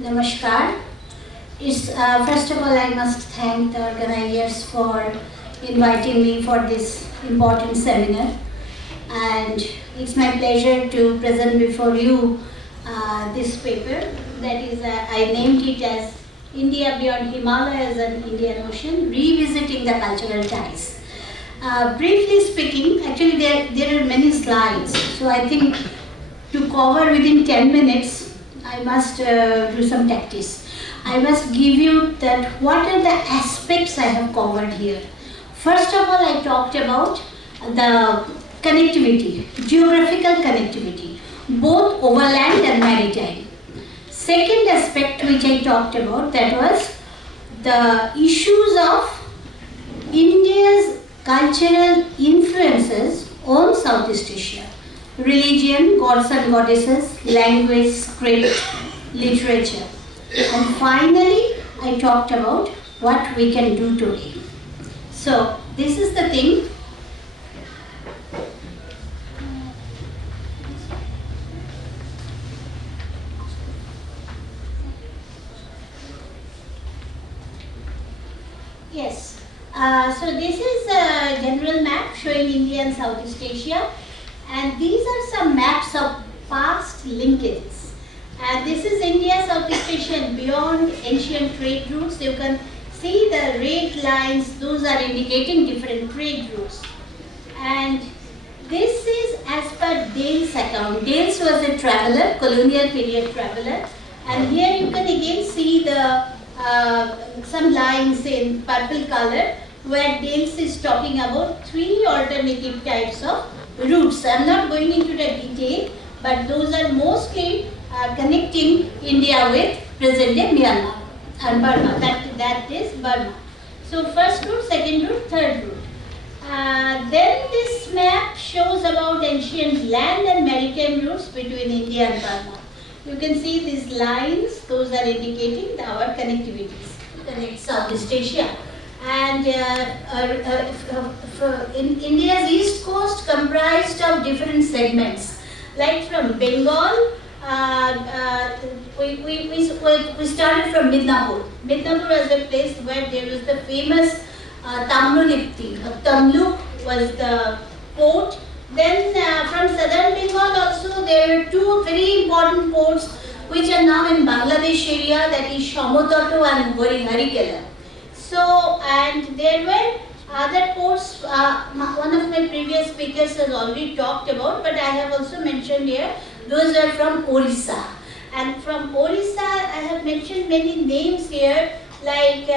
Namaskar. First of all, I must thank the organizers for inviting me for this important seminar. And it's my pleasure to present before you this paper. That is, I named it as India Beyond Himalayas and Indian Ocean, Revisiting the Cultural Ties. Briefly speaking, actually there are many slides. So I think to cover within 10 minutes, I must do some tactics. I must give you that what are the aspects I have covered here. First of all, I talked about the connectivity, geographical connectivity, both overland and maritime. Second aspect which I talked about, that was the issues of India's cultural influences on Southeast Asia. Religion, gods and goddesses, language, script, literature. And finally, I talked about what we can do today. So, this is the thing. Yes. So, this is a general map showing India and Southeast Asia. And these are some maps of past linkages. And this is India, Southeast Asia and beyond, ancient trade routes. You can see the red lines, those are indicating different trade routes. And this is as per Dale's account. Dale's was a traveler, colonial period traveler. And here you can again see the some lines in purple color where Dale's is talking about 3 alternative types of routes. I am not going into the detail, but those are mostly connecting India with present-day Myanmar and Burma. That is Burma. So first route, second route, third route. Then this map shows about ancient land and maritime routes between India and Burma. You can see these lines; those are indicating our connectivities to connect Southeast Asia. And in India's east coast comprised of different segments, like from Bengal, we started from Midnapur. Midnapur was a place where there was the famous Tamlupti. Tamlup was the port. Then from southern Bengal also there are 2 very important ports which are now in Bangladesh area, that is Shamotato and Harikela. So, and there were other ports, one of my previous speakers has already talked about, but I have also mentioned here, those are from Orissa. And from Orissa, I have mentioned many names here, like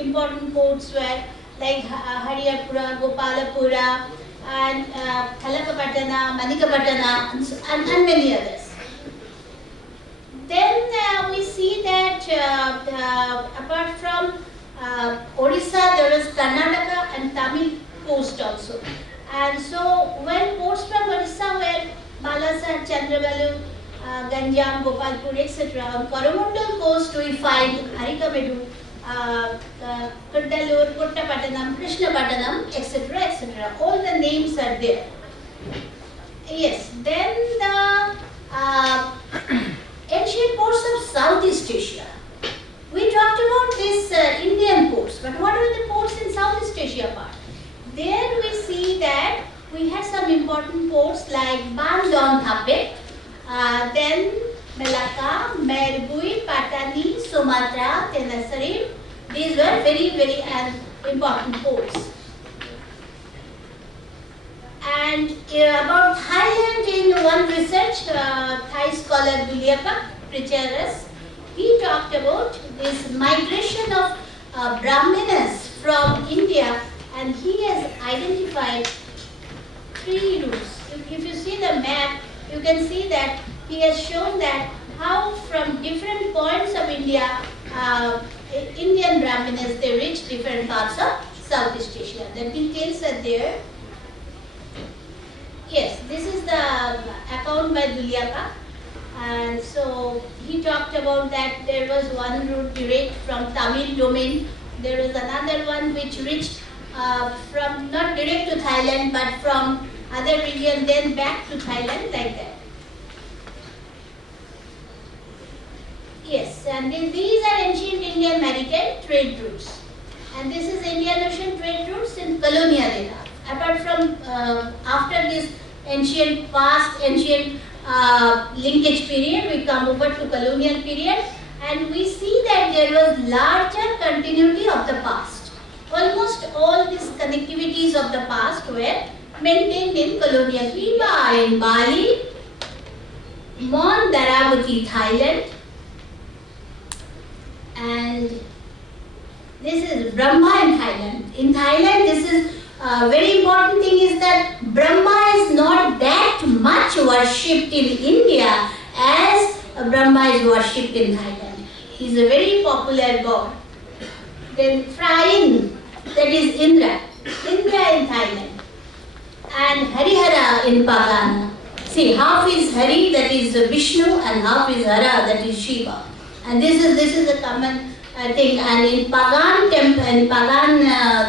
important ports were like Hariyarpura, Gopalapura, and Khalakapatana, Manikapatana, and many others. Then we see that apart from Orissa, there is Karnataka and Tamil coast also. And so when ports from Orissa were Balasar, Chandrabalu, Ganjam, Gopalpur, etc. On Coromandel coast we find Harikamedu, Kuddalur, Puttapatanam, Krishnapatanam, etc. etc. All the names are there. Yes, then the ancient ports of Southeast Asia. We talked about these Indian ports, but what are the ports in Southeast Asia part? There we see that we had some important ports like Bandon Thapet, then Melaka, Merbui, Patani, Sumatra, Tenasserim. These were very important ports. And about Thailand, in one research, Thai scholar Duliapak, HHRS, he talked about this migration of Brahmanas from India, and he has identified 3 routes. If you see the map, you can see that he has shown that how from different points of India, Indian Brahmanas, they reach different parts of Southeast Asia. The details are there. Yes, this is the account by Duliapak. And so he talked about that there was one route direct from Tamil domain. There was another one which reached from not direct to Thailand but from other region, then back to Thailand, like that. Yes, and these are ancient Indian maritime trade routes. And this is Indian Ocean trade routes in colonial era. Apart from after this ancient linkage period, we come over to colonial period, and we see that there was larger continuity of the past. Almost all these connectivities of the past were maintained in colonial. Lipi in Bali, Daravati, Thailand, and this is Brahma in Thailand. In Thailand, this is very important thing is that Brahma is not that much worshipped in India as Brahma is worshipped in Thailand. He is a very popular god. Then Phrain, that is Indra in Thailand, and Harihara in Pagana. See, half is Hari, that is Vishnu, and half is Hara, that is Shiva. And this is a common thing. And in Pagan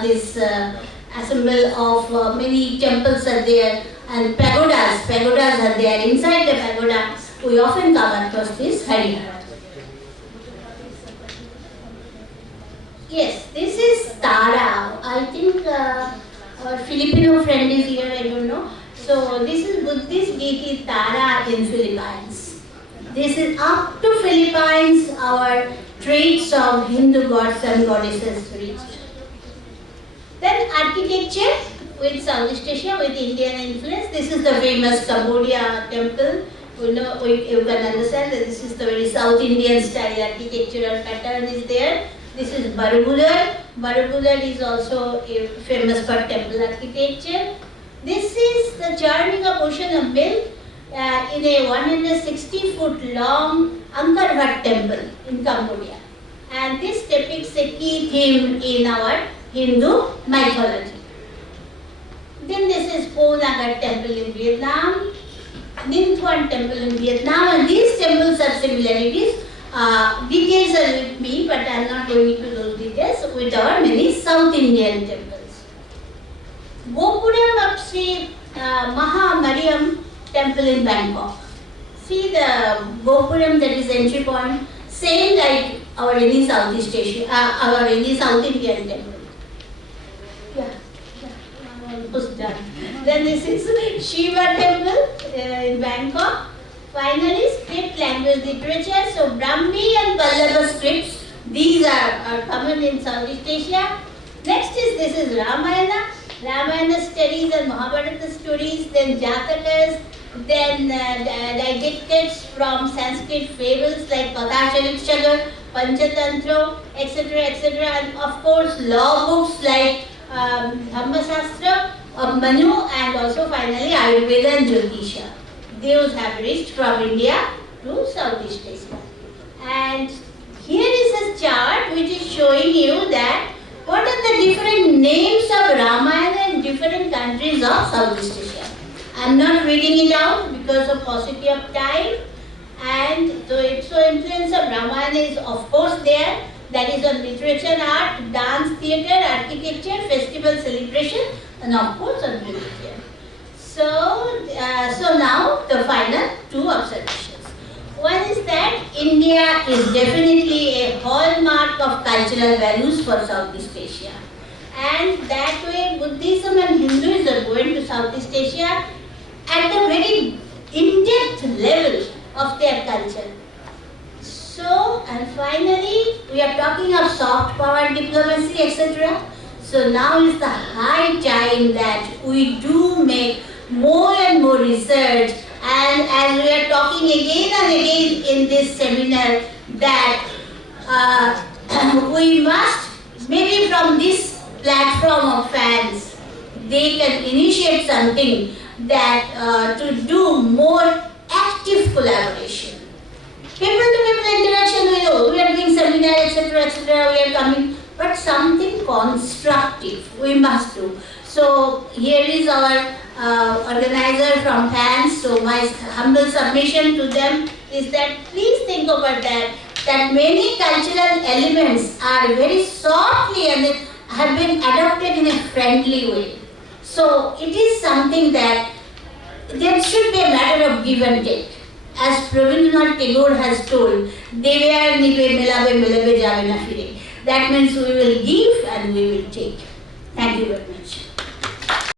this assemble of many temples are there, and pagodas are there. Inside the pagoda, we often come across this Harihara. Yes, this is Tara. I think our Filipino friend is here, I don't know. So this is Buddhist deity Tara in Philippines. This is up to Philippines, our traits of Hindu gods and goddesses reached. Then architecture with Southeast Asia, with Indian influence. This is the famous Cambodia temple. You can understand that this is the very South Indian style architectural pattern is there. This is Borobudur. Borobudur is also famous for temple architecture. This is the churning of ocean of milk in a 160-foot long Angkor Wat temple in Cambodia. And this depicts a key theme in our Hindu mythology. Then this is Po Nagat temple in Vietnam, Ninh Thuan temple in Vietnam, and these temples have similarities. Details are with me, but I am not going into those details, with our many South Indian temples. Gopuram of Sri Maha Mariam temple in Bangkok. See the Gopuram, that is entry point, same like our any Southeast Asia, our any South Indian temple. Almost done. Then this is Shiva temple in Bangkok. Finally, script language literature. So Brahmi and Pallava scripts, these are common in Southeast Asia. Next is this is Ramayana. Ramayana studies and Mahabharata stories, then Jatakas, then didactics from Sanskrit fables like Kathacharitchagar, Panchatantra, etc., etc., and of course law books like Dhammasastra of Manu, and also finally Ayurveda and Jyotisha. Those have reached from India to Southeast Asia. And here is a chart which is showing you that what are the different names of Ramayana in different countries of Southeast Asia. I am not reading it out because of paucity of time, and the influence of Ramayana is of course there. That is on literature and art, dance, theatre, architecture, festival celebration, and of course on religion. So now the final two observations. One is that India is definitely a hallmark of cultural values for Southeast Asia. And that way Buddhism and Hinduism going to Southeast Asia at a very in-depth level of their culture. So, and finally, we are talking of soft power diplomacy, etc. So now is the high time that we do make more and more research, and as we are talking again and again in this seminar, that we must, maybe from this platform of fans, they can initiate something that to do more active collaboration. People-to-people interaction, we are doing seminar, etc., etc., we are coming, but something constructive we must do. So here is our organizer from fans. So my humble submission to them is that please think about that many cultural elements are very softly and have been adopted in a friendly way. So it is something that there should be a matter of give and take. as Rabindranath Tagore has told, Devyar nipe milabe milabe jabe na fire. That means we will give and we will take. Thank you very much.